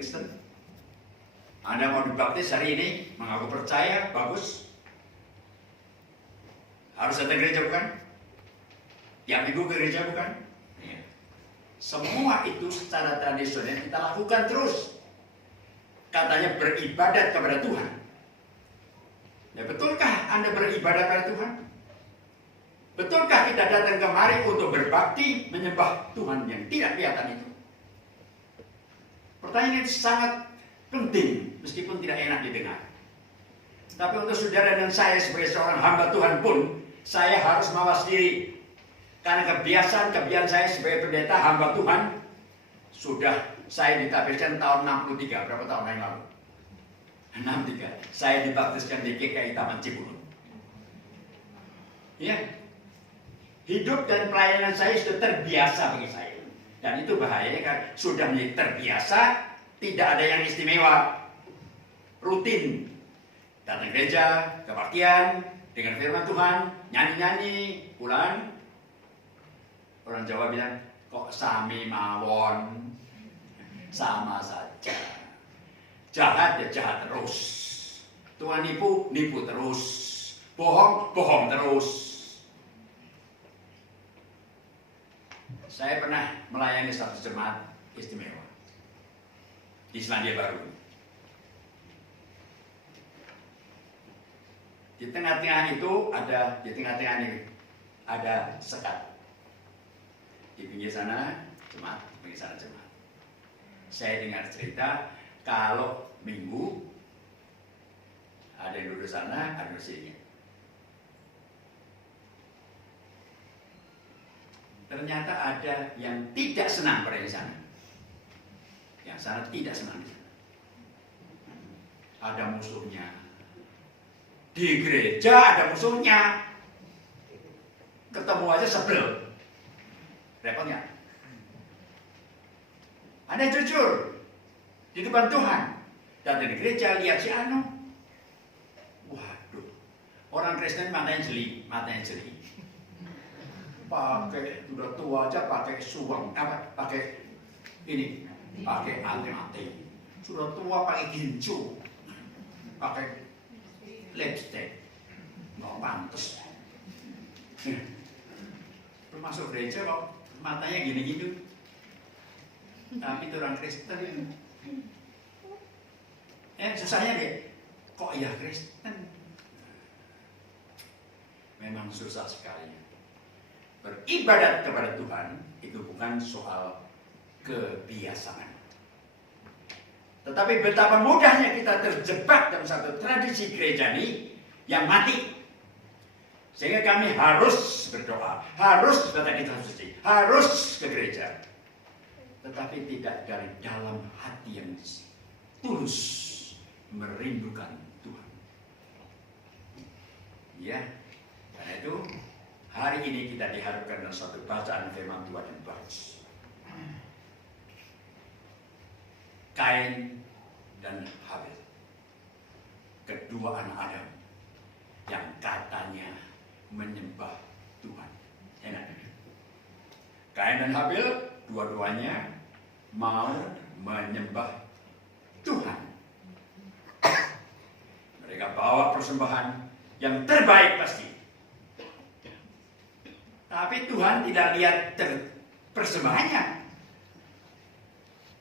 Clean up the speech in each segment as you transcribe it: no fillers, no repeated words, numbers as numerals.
Kristen. Anda mau dibaptis hari ini, mengaku percaya, bagus. Harus datang gereja bukan? Tiap minggu ke gereja bukan? Ya. Semua itu secara tradisional kita lakukan terus. Katanya beribadat kepada Tuhan. Ya, betulkah Anda beribadat kepada Tuhan? Betulkah kita datang kemari untuk berbakti, menyembah Tuhan yang tidak kelihatan itu? Pertanyaan itu sangat penting, meskipun tidak enak didengar. Tapi untuk saudara dan saya sebagai seorang hamba Tuhan pun, saya harus mawas diri. Karena kebiasaan saya sebagai pendeta hamba Tuhan, sudah saya dibaptiskan tahun 63, berapa tahun yang lalu? 63. Saya dibaptiskan di GKI Taman Cibulu. Ya, hidup dan pelayanan saya sudah terbiasa bagi saya. Dan itu bahayanya kan, sudah menjadi terbiasa, tidak ada yang istimewa. Rutin. Datang gereja, kebaktian, dengan firman Tuhan, nyanyi-nyanyi, pulang. Orang Jawa bilang, kok sami mawon, sama saja. Jahat ya jahat terus. Tuhan nipu, nipu terus. Bohong, bohong terus. Saya pernah melayani satu jemaat istimewa di Selandia Baru. Di tengah-tengah itu ada sekat. Di pinggir sana jemaat, di pinggir sana jemaat. Saya dengar cerita kalau minggu ada yang duduk sana, ada yang sini. Ternyata ada yang tidak senang pada yang sana. Yang sana tidak senang. Ada musuhnya. Di gereja ada musuhnya. Ketemu aja sebel. Repotnya. Anda jujur di depan Tuhan. Datang di gereja lihat si Anu. Waduh. Orang Kristen matanya jeli. Pakai udah tua aja pakai suang, pakai ini, pakai anti-anti. Sudah tua pakai gincu, pakai lipstick, nggak pantas. Masuk gereja kok matanya gini-gini. Tapi itu orang Kristen. Susahnya deh, kok ya Kristen? Memang susah sekali. Beribadat kepada Tuhan itu bukan soal kebiasaan. Tetapi betapa mudahnya kita terjebak dalam satu tradisi gereja ini yang mati. Sehingga kami harus berdoa, harus datang kitab suci, harus ke gereja. Tetapi tidak dari dalam hati yang tulus merindukan Tuhan. Ya, karena itu hari ini kita diharapkan dalam suatu bacaan firman Tuhan yang bagus. Kain dan Habil, kedua anak Adam yang katanya menyembah Tuhan. Enak. Kain dan Habil, dua-duanya mau menyembah Tuhan. Mereka bawa persembahan yang terbaik pasti. Tapi Tuhan tidak lihat persembahannya.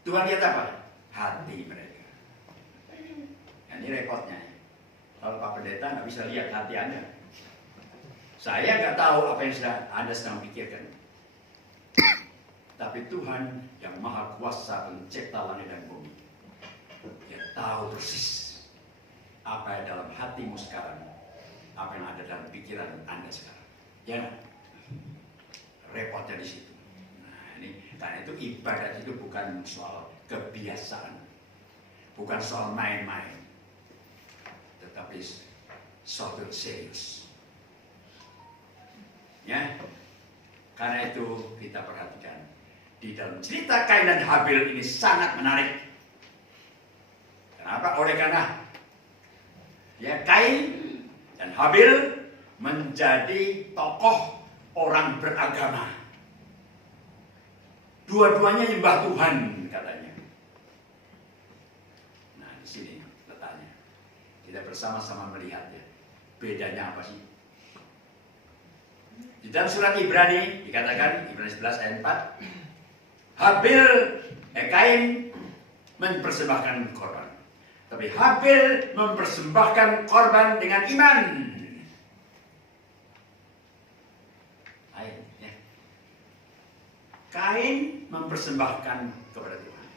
Tuhan lihat apa? Hati mereka. Ini repotnya. Kalau Pak Pendeta nggak bisa lihat hati Anda. Saya nggak tahu apa yang Anda sedang pikirkan. Tapi Tuhan yang Maha Kuasa pencipta langit dan bumi, Dia tahu persis apa yang dalam hatimu sekarang, apa yang ada dalam pikiran Anda sekarang. Ya, repotnya di situ. Nah, ini karena itu ibadat itu bukan soal kebiasaan, bukan soal main-main, tetapi suatu serius. Ya, karena itu kita perhatikan di dalam cerita Kain dan Habil ini sangat menarik. Kenapa? Oleh karena ya Kain dan Habil menjadi tokoh orang beragama. Dua-duanya nyembah Tuhan katanya. di sini letaknya. Kita bersama-sama melihat ya. Bedanya apa sih? Di dalam surat Ibrani dikatakan, Ibrani 11 ayat 4, Kain mempersembahkan korban. Tapi Habil mempersembahkan korban dengan iman. Ya. Kain mempersembahkan kepada Tuhan.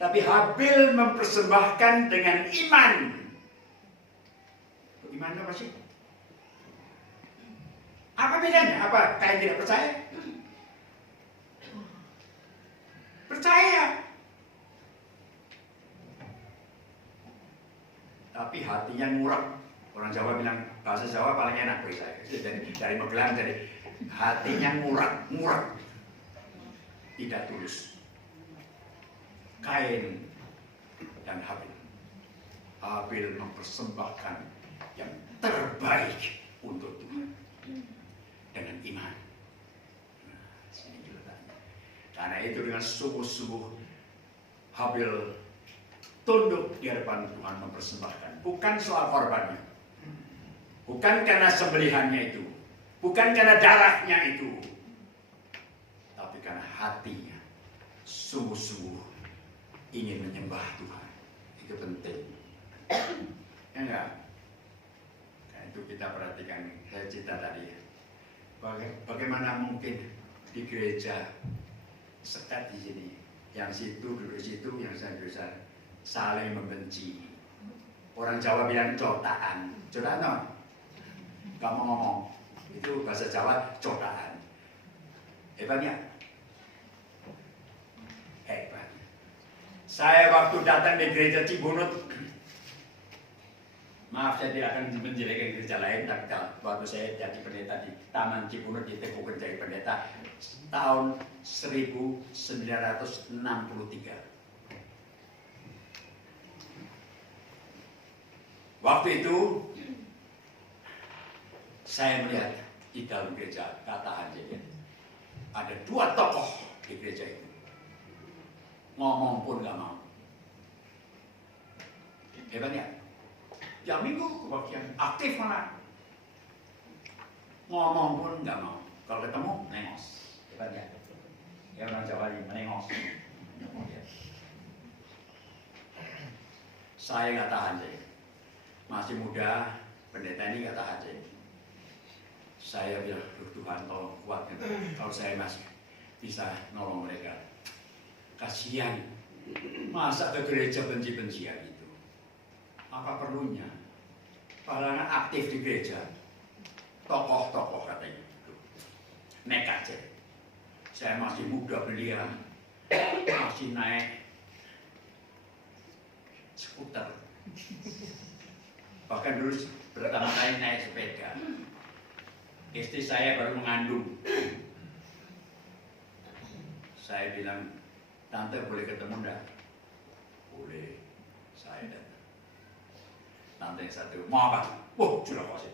Tapi Habil mempersembahkan dengan iman. Iman apa sih? Apa bedanya? Apa Kain tidak percaya? Percaya. Tapi hatinya murah. Orang Jawa bilang, bahasa Jawa paling enak bagi saya. Dari Magelang, jadi hatinya murah. Tidak tulus. Kain dan Habil. Habil mempersembahkan yang terbaik untuk Tuhan. Dengan iman. Sini letaknya. Karena itu dengan sungguh-sungguh Habil tunduk di hadapan Tuhan mempersembahkan. Bukan soal korbannya. Bukan karena sembelihannya itu. Bukan karena darahnya itu. Tapi karena hatinya sungguh-sungguh ingin menyembah Tuhan. Itu penting. Ya enggak? Nah, itu kita perhatikan saya cerita tadi. Bagaimana mungkin di gereja sekat di sini, yang situ duduk situ, yang saya duduk sana, saling membenci. Orang Jawa bilang cotaan, no? Gak mau ngomong, itu bahasa Jawa cotaan. Hebatnya, hebat. Saya waktu datang di gereja Cibunut, maaf saya tidak akan menjelekkan gereja lain, tapi waktu saya jadi pendeta di Taman Cibunut di Teguh jadi pendeta tahun 1963. Waktu itu saya melihat di dalam gereja kata aja ada dua tokoh di gereja itu, ngomong pun nggak mau. Hebatnya. Jam minggu kebagian aktif malah, ngomong pun nggak mau. Kalau ketemu nengos, hebatnya. Ya orang Jawa ini menengos. Saya nggak tahan saya, masih muda, pendeta ini nggak tahan saya. Saya bilang, Tuhan tolong kuatkan. Kalau saya masih bisa nolong mereka, kasihan. Masa ke gereja benci-bencian itu? Apa perlunya? Paling aktif di gereja, tokoh-tokoh katanya. Nekat aja. Saya masih muda belia, masih naik skuter. Bahkan dulu pertama kali naik sepeda. Istri saya baru mengandung. Saya bilang, tante boleh ketemu enggak? Boleh. Saya datang. Tante yang satu, mau apa? Wah, sudah kuasa.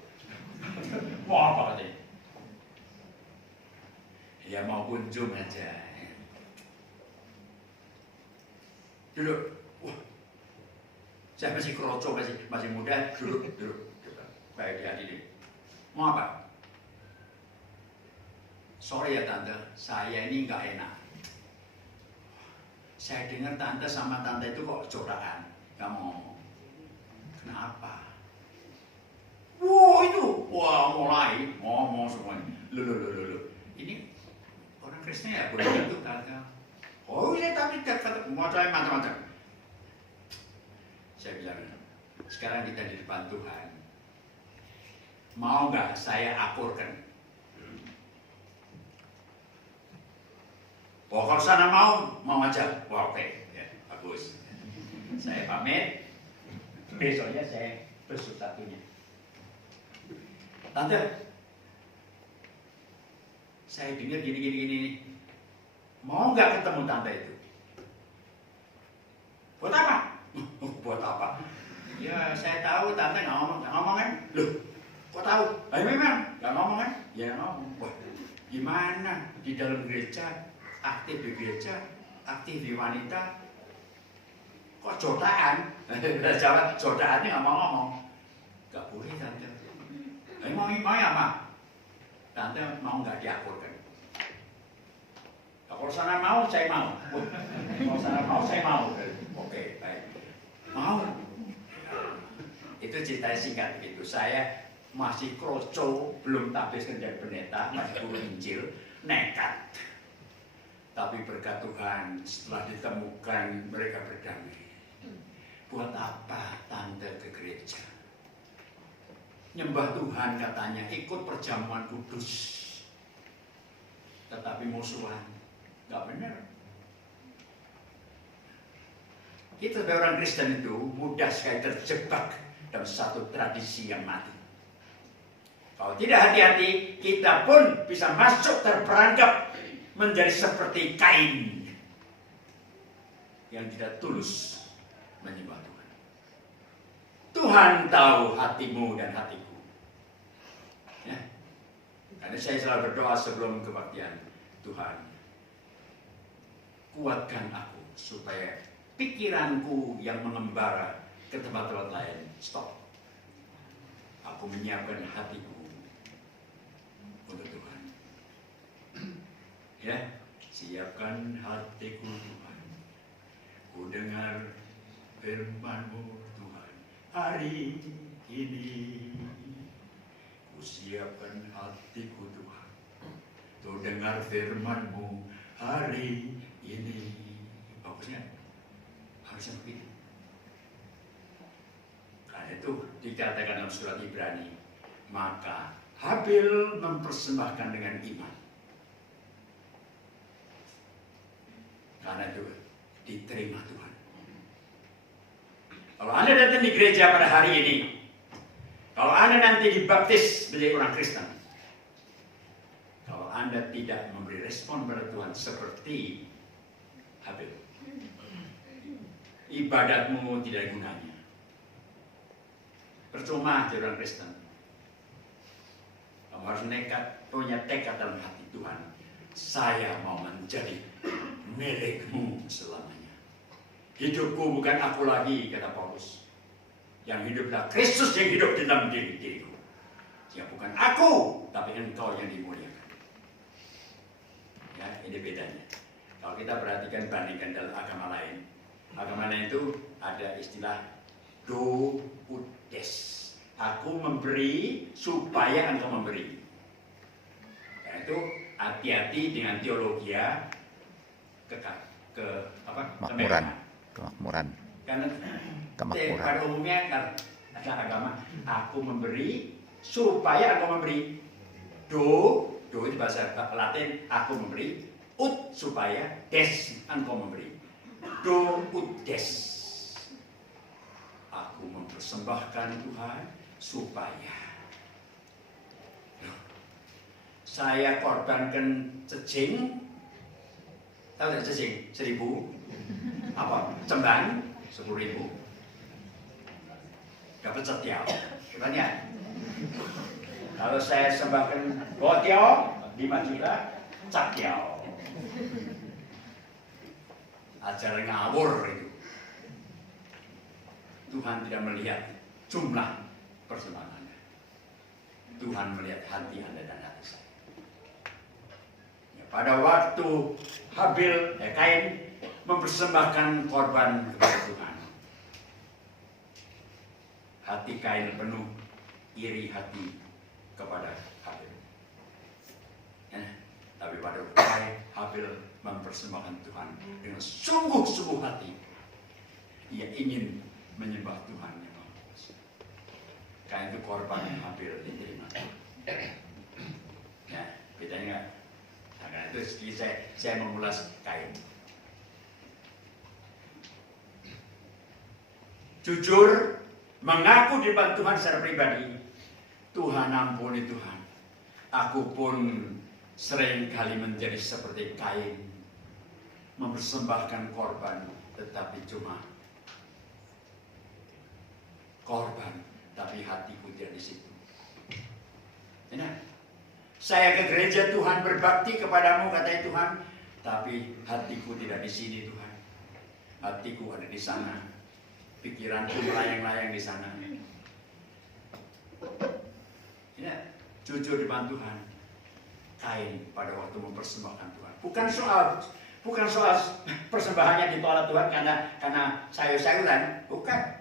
Mau apa katanya? Ya mau kunjung aja. Duduk. Wah, saya masih keroco, masih muda. Duduk. Baik dia ini. Mau apa? Sorry ya tante, saya ini nggak enak. Saya dengar tante sama tante itu kok codakan, nggak mau ngomong. Kenapa? Wah mulai ngomong semuanya. Loh. Ini orang Kristen ya boleh gitu tante. Oh iya tapi kata macam-macam. Saya bilang, sekarang kita di depan Tuhan. Mau nggak saya akurkan? Oh kalau sana mau aja. Wah oke, ya, bagus. Saya pamit. Besoknya saya besuk satunya. Tante, saya dengar gini. Mau nggak ketemu tante itu? Buat apa? Buat apa? Ya saya tahu tante nggak ngomong kan? Loh, kok tahu? Memang nggak ngomong kan? Ya ngomong. Wah, gimana di dalam gereja? Aktif di gereja, aktif di wanita. Kok Kok jotaan? Jawab, jotaannya nggak mau ngomong. Nggak boleh tante. Mau ya mah? Tante mau nggak diakurkan? Kalau sana mau, saya mau. Kalau sana mau, saya mau. Oke, baik. Mau. Itu cerita singkat gitu. Saya masih kroco, belum tabiskan dari pendeta, masih guru Injil, nekat. Tapi berkat Tuhan, setelah ditemukan mereka berdamai. Buat apa tante ke gereja? Nyembah Tuhan katanya, ikut perjamuan kudus. Tetapi musuhan, nggak benar. Kita sebagai orang Kristen itu mudah sekali terjebak dalam satu tradisi yang mati. Kalau tidak hati-hati, kita pun bisa masuk terperangkap menjadi seperti Kain yang tidak tulus menyembah Tuhan. Tuhan tahu hatimu dan hatiku. Ya. Karena saya selalu berdoa sebelum kebaktian, Tuhan, kuatkan aku supaya pikiranku yang mengembara ke tempat-tempat lain stop. Aku menyiapkan hatiku untuk Tuhan. Ya, siapkan hatiku Tuhan. Ku dengar firman-Mu Tuhan hari ini. Ku siapkan hatiku Tuhan. Ku dengar firman-Mu hari ini. Bagusnya, harusnya begitu. Karena itu dikatakan dalam surat Ibrani, maka Habil mempersembahkan dengan iman. Karena itu diterima Tuhan. Kalau Anda datang di gereja pada hari ini, kalau Anda nanti dibaptis menjadi orang Kristen, kalau Anda tidak memberi respon pada Tuhan seperti Habil, ibadatmu tidak ada gunanya. Percuma jadi orang Kristen. Kamu harus nekat, punya tekad dalam hati Tuhan. Saya mau menjadi milikmu selamanya. Hidupku bukan aku lagi, kata Paulus. Yang hiduplah Kristus yang hidup di dalam diriku. Ya bukan aku, tapi engkau yang dimuliakan. Ya, ini bedanya. Kalau kita perhatikan bandingkan dalam agama lain. Agama lain itu ada istilah do udes. Aku memberi supaya engkau memberi. Karena itu hati-hati dengan teologi kemakmuran. Karena pada umumnya adalah agama, aku memberi supaya engkau memberi. Do itu bahasa Latin, aku memberi. Ut supaya, des engkau memberi. Do ut des. Aku mempersembahkan Tuhan supaya saya korbankan cecing. Tahu tidak cecing? 1.000. Apa? Cembang 10.000. Dapat setiap. Gimana? Kalau saya sembahkan gotio 5 juta, cakyao. Ajaran ngawur itu. Tuhan tidak melihat jumlah persembahan Anda. Tuhan melihat hati Anda dan hati saya. Ya, pada waktu Kain mempersembahkan korban kepada Tuhan, hati Kain penuh iri hati kepada Habil. Ya, tapi pada waktu Habil mempersembahkan Tuhan dengan sungguh-sungguh hati, ia ingin menyembah Tuhan yang Maha Kuasa. Karena itu korban yang hampir diterima. Ya, bedanya. Nah, karena itu saya mengulas Kain. Jujur, mengaku di depan Tuhan secara pribadi, Tuhan ampuni Tuhan. Aku pun sering kali menjadi seperti Kain, mempersembahkan korban, tetapi cuma korban, tapi hatiku tidak di situ. Enak. Saya ke gereja, Tuhan berbakti kepadamu, katanya Tuhan, tapi hatiku tidak di sini Tuhan. Hatiku ada di sana. pikiranku melayang-layang di sana. Ya, jujur di depan Tuhan. Kain pada waktu mempersembahkan Tuhan. Bukan soal persembahannya ditolak Tuhan karena sayur-sayuran, bukan.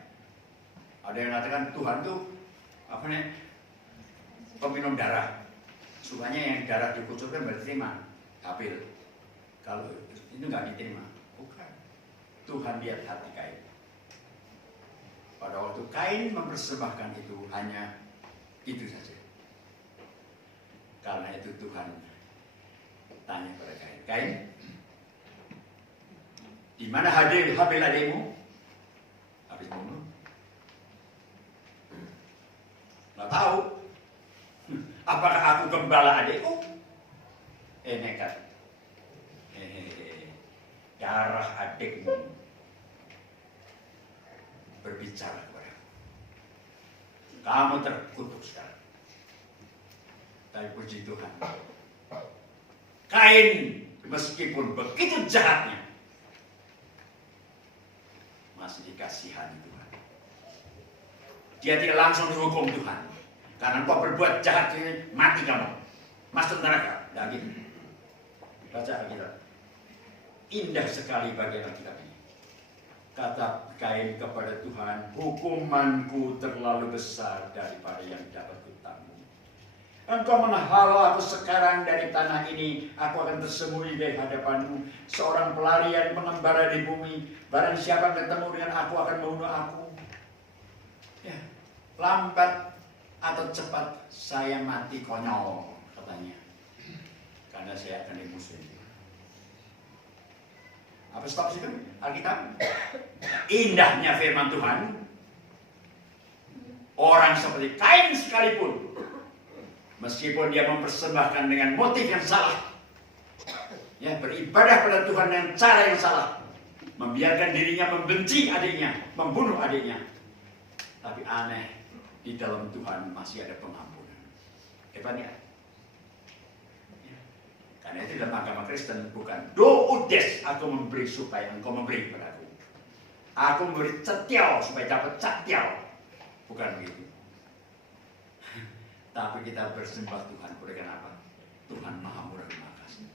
Ada yang mengatakan Tuhan tuh peminum darah. Sukanya yang darah dikucurkan berterima. Tapi kalau itu nggak diterima, bukan. Tuhan lihat hati Kain. Pada waktu Kain mempersembahkan itu hanya itu saja. Karena itu Tuhan tanya kepada Kain, Kain, di mana Habel adikmu? Habis bunuh. Nggak tahu. Apakah aku gembala adikku? Nekat. Darah adikmu berbicara kepadaku. Kamu terkutuk sekarang. Tapi puji Tuhan, Kain meskipun begitu jahatnya masih dikasihani Tuhan. Dia tidak langsung dihukum Tuhan. Karena kau berbuat jahat ini, mati kamu. Masuk neraka. Dan gitu. Baca Alkitab. Indah sekali bagian Alkitab ini. Kata Kain kepada Tuhan, hukumanku terlalu besar daripada yang dapat kutanggung. Engkau menghalau aku sekarang dari tanah ini, aku akan tersembunyi dari hadapanmu. Seorang pelarian pengembara di bumi, barang siapa ketemu dengan aku akan membunuh aku. Ya, lambat atau cepat saya mati konyol, katanya. Karena saya akan dimusuhi. Apa stop situ? Alkitab. Indahnya firman Tuhan. Orang seperti Kain sekalipun, meskipun dia mempersembahkan dengan motif yang salah, ya, beribadah pada Tuhan dengan cara yang salah, membiarkan dirinya membenci adiknya, membunuh adiknya, tapi aneh, di dalam Tuhan masih ada pengampunan. Hebat ya? Karena itu dalam agama Kristen bukan doudes aku memberi supaya engkau memberi kepadaku. Aku memberi cetiau supaya dapat cetiau. Bukan begitu. Tapi kita bersembah Tuhan. Karena apa? Tuhan Maha Murah dan Maha Kasih.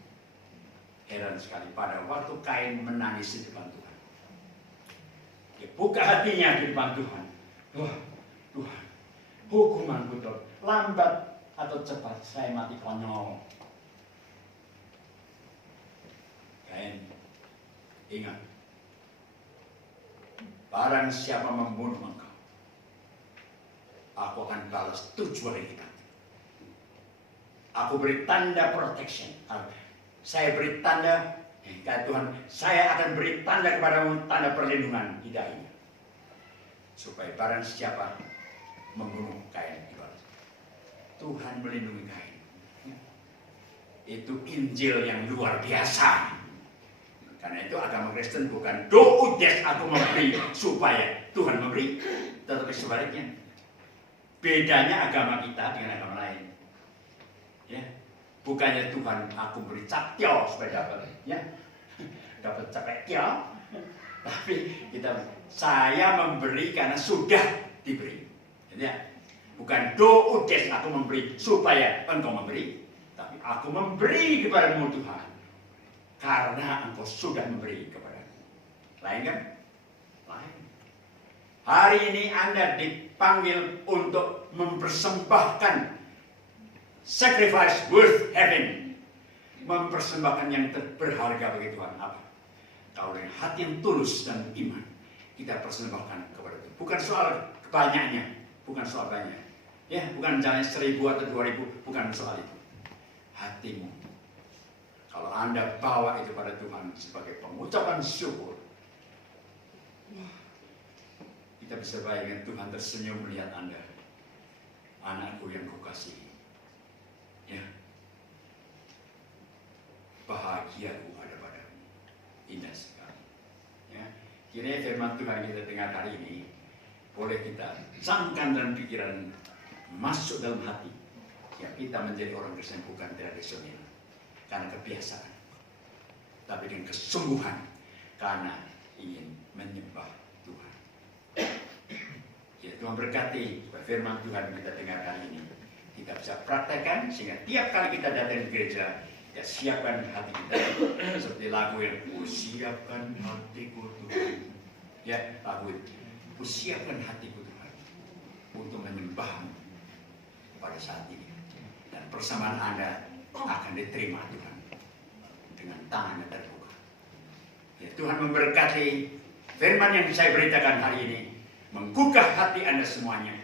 Heran sekali pada waktu Kain menangis di depan Tuhan. Dia buka hatinya di depan Tuhan. Wah, Tuhan, hukumanku tuh lambat atau cepat saya mati konyol. Kain, ingat, barang siapa membunuh engkau, aku akan balas 7 hari lipat. Aku beri tanda protection. Saya beri tanda, kata Tuhan, saya akan beri tanda kepadamu, tanda perlindungan di dahinya. Supaya barang siapa membunuh Kain dibalas. Tuhan melindungi Kain. Itu Injil yang luar biasa. Karena itu agama Kristen bukan doudes aku memberi supaya Tuhan memberi, tetapi sebaliknya. Bedanya agama kita dengan agama lain. Ya, bukannya Tuhan aku beri caktiau supaya dapat, ya, dapat caktiau, tapi saya memberi karena sudah diberi. Ya, bukan doudes aku memberi supaya engkau memberi, tapi aku memberi kepadamu Tuhan. Karena engkau sudah memberi kepadaku. Lain kan? Lain. Hari ini Anda dipanggil untuk mempersembahkan sacrifice worth having. Mempersembahkan yang berharga bagi Tuhan. Apa? Kalau dengan hati yang tulus dan iman, kita persembahkan kepada Tuhan. Bukan soal banyaknya, bukan soal banyak. Ya, bukan misalnya 1000 atau 2000, bukan soal itu. Hatimu. Kalau Anda bawa itu pada Tuhan sebagai pengucapan syukur, kita bisa bayangkan Tuhan tersenyum melihat Anda. Anakku yang kukasihi. Ya. Bahagiaku ada padamu. Indah sekali. Ya. Kiranya firman Tuhan kita dengar hari ini boleh kita camkan dalam pikiran, masuk dalam hati. Ya, kita menjadi orang Kristen bukan tradisional karena kebiasaan, tapi dengan kesungguhan karena ingin menyembah Tuhan. Tuhan berkati supaya firman Tuhan kita dengarkan ini kita bisa praktekkan sehingga tiap kali kita datang ke gereja, ya siapkan hati kita seperti lagu yang siapkan hatiku Tuhan. Ya lagu itu, siapkan hatiku Tuhan untuk menyembahmu pada saat ini. Dan persamaan Anda akan diterima Tuhan dengan tangannya terbuka. Ya, Tuhan memberkati firman yang saya beritakan hari ini, menggugah hati Anda semuanya